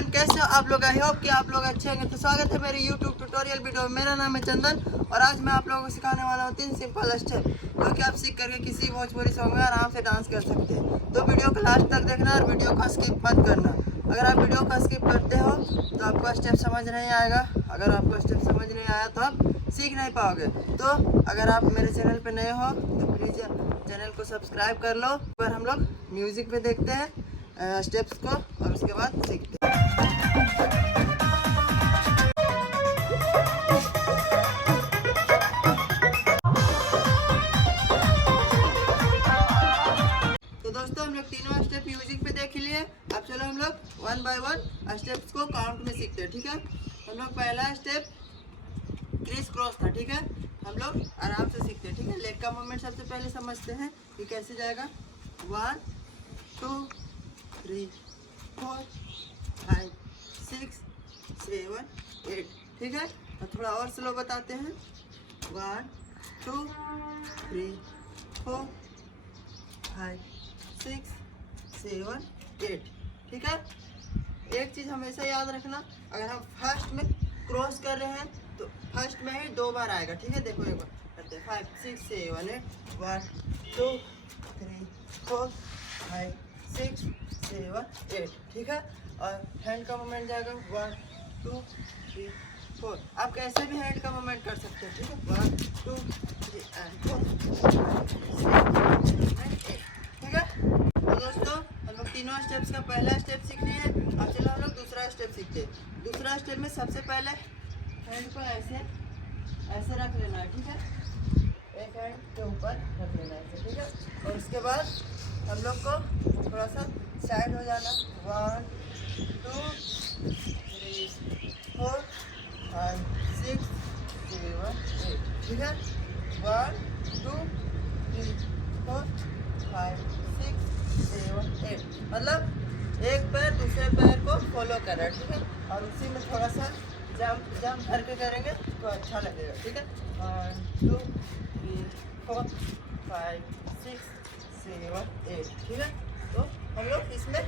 Everyone, कैसे हो आप लोग? आई होप कि आप लोग अच्छे होंगे। तो स्वागत है मेरे यूट्यूब ट्यूटोरियल वीडियो में। मेरा नाम है चंदन और आज मैं आप लोगों को सिखाने वाला हूँ 3 सिंपल स्टेप जो कि आप सीख करके किसी भोजपुरी सॉन्ग में आराम से डांस कर सकते हैं। तो वीडियो को लास्ट तक देखना और वीडियो को स्किप मत करना। अगर आप वीडियो को स्किप करते हो तो आपको स्टेप समझ नहीं आएगा। अगर आपको स्टेप समझ नहीं आया तो आप सीख नहीं पाओगे। तो अगर आप मेरे चैनल पर नए हो तो प्लीज़ चैनल को सब्सक्राइब कर लो। पर हम लोग म्यूज़िक पे देखते हैं स्टेप्स को और उसके बाद सीखते हैं। तो दोस्तों हम लोग तीनों स्टेप म्यूजिक पे देख लिए। अब चलो हम लोग 1 बाय 1 स्टेप्स को काउंट में सीखते हैं। ठीक है, हम लोग पहला स्टेप क्रिस क्रॉस था। ठीक है, हम लोग आराम से सीखते हैं। ठीक है, लेग का मूवमेंट सबसे पहले समझते हैं कि कैसे जाएगा। 1 2 3 4 5 6 7 8। ठीक है, और थोड़ा और स्लो बताते हैं। 1 2 3 4 5 6 7 8। ठीक है, एक चीज़ हमेशा याद रखना, अगर हम फर्स्ट में क्रॉस कर रहे हैं तो फर्स्ट में ही 2 बार आएगा। ठीक है, देखो एक बार करते हैं। 5 6 7 8। 1 2 3 4 5 6 7 8। ठीक है, और हैंड का मूवमेंट जाएगा 1 2 3 4। आप कैसे भी हैंड का मूवमेंट कर सकते हैं। ठीक है, 1 2 3 and 4 ठीक है। तो दोस्तों हम लोग तीनों स्टेप्स का पहला स्टेप सीख लिए। अब चलो हम लोग दूसरा स्टेप सीखते हैं। दूसरा स्टेप में सबसे पहले हैंड को ऐसे ऐसे रख लेना है। ठीक है, एक हैंड के ऊपर रख लेना है ऐसे। ठीक है, और उसके बाद हम लोग को थोड़ा सा साइड हो जाना। 1 2 3 4 5 6 7 8। ठीक है, 1 2 3 4 5 6 7 8। मतलब एक पैर दूसरे पैर को फॉलो कर रहा है। ठीक है, और उसी में थोड़ा सा जंप भर के करेंगे तो अच्छा लगेगा। ठीक है, 1 2 3 4 5 6 7 8। ठीक है, तो हम लोग इसमें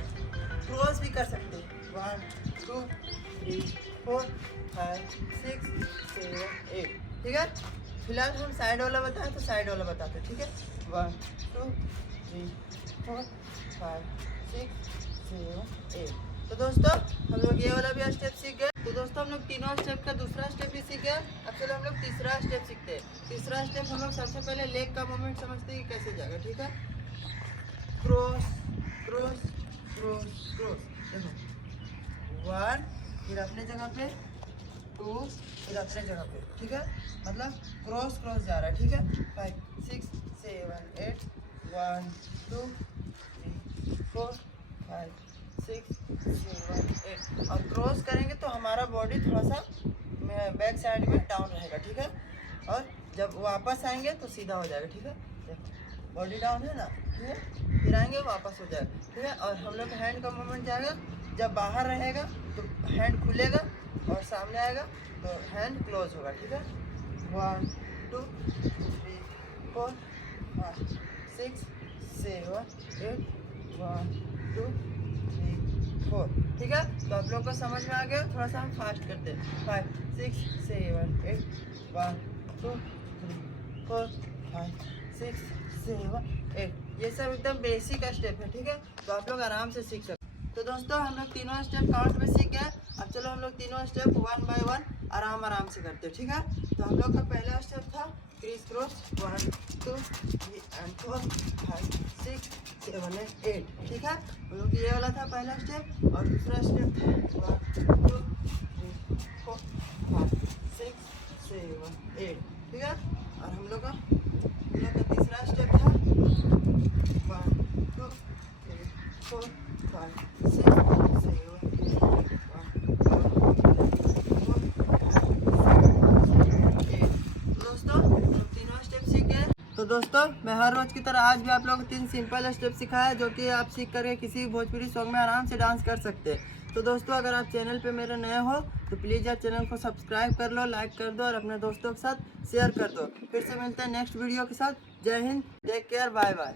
क्रॉस भी कर सकते हैं। 1 2 3 4 5 6 7 8। ठीक है, फिलहाल हम साइड वाला बताएं तो साइड वाला बताते हैं। ठीक है, 1 2 3 4 5 6 7 8। तो दोस्तों हम लोग ये वाला भी स्टेप सीख गए। तो दोस्तों हम लोग तीनों स्टेप का दूसरा स्टेप भी सीख गए। अब चलो हम लोग तीसरा स्टेप सीखते हैं। तीसरा स्टेप हम लोग सबसे पहले लेग का मूवमेंट समझते हैं कि कैसे जाएगा। ठीक है, क्रॉस क्रॉस क्रॉस क्रॉस। देखो 1 फिर अपने जगह पे, 2 फिर अपने जगह पे। ठीक है, मतलब क्रॉस क्रॉस जा रहा है। ठीक है, 5 6 7 8। 1 2 3 4 5 6 7 8। और क्रॉस करेंगे तो हमारा बॉडी थोड़ा सा बैक साइड में डाउन रहेगा। ठीक है, और जब वापस आएंगे तो सीधा हो जाएगा। ठीक है, बॉडी डाउन है ना। ठीक है, फिर आएंगे वापस हो जाएगा। ठीक है, और हम लोग का हैंड का मूवमेंट जाएगा, जब बाहर रहेगा तो हैंड खुलेगा और सामने आएगा तो हैंड क्लोज होगा। ठीक है, 1 2 3 4 5 6 7 8। 1 2 3 4। ठीक है, तो आप लोग को समझ में आ गया। थोड़ा सा हम फास्ट करते हैं। 5 6 7 8। 1 2 3 4 5 6 7 8। ये सब एकदम बेसिक स्टेप है। ठीक है, तो आप लोग आराम से सीख सकते। तो दोस्तों हम लोग तीनों स्टेप काउंट में सीख गए। अब चलो हम लोग तीनों स्टेप 1 बाय 1 आराम से करते हैं। ठीक है, तो हम लोग का पहला स्टेप था क्रिस क्रॉस। 1 2 3 and 4 5 6 7 8। ठीक है, हम लोग ये वाला था पहला स्टेप। और दूसरा स्टेप था 1 2 3 4 5 6 7 8। ठीक है, और हम लोग का तीसरा स्टेप था 1 2 3 4 5 6 7 8। तो दोस्तों मैं हर रोज की तरह आज भी आप लोगों को 3 सिंपल स्टेप सिखाया जो कि आप सीख करके किसी भोजपुरी सॉन्ग में आराम से डांस कर सकते हैं। तो दोस्तों अगर आप चैनल पे मेरे नए हो तो प्लीज़ यार चैनल को सब्सक्राइब कर लो, लाइक कर दो और अपने दोस्तों के साथ शेयर कर दो। फिर से मिलते हैं नेक्स्ट वीडियो के साथ। जय हिंद, टेक केयर, बाय बाय।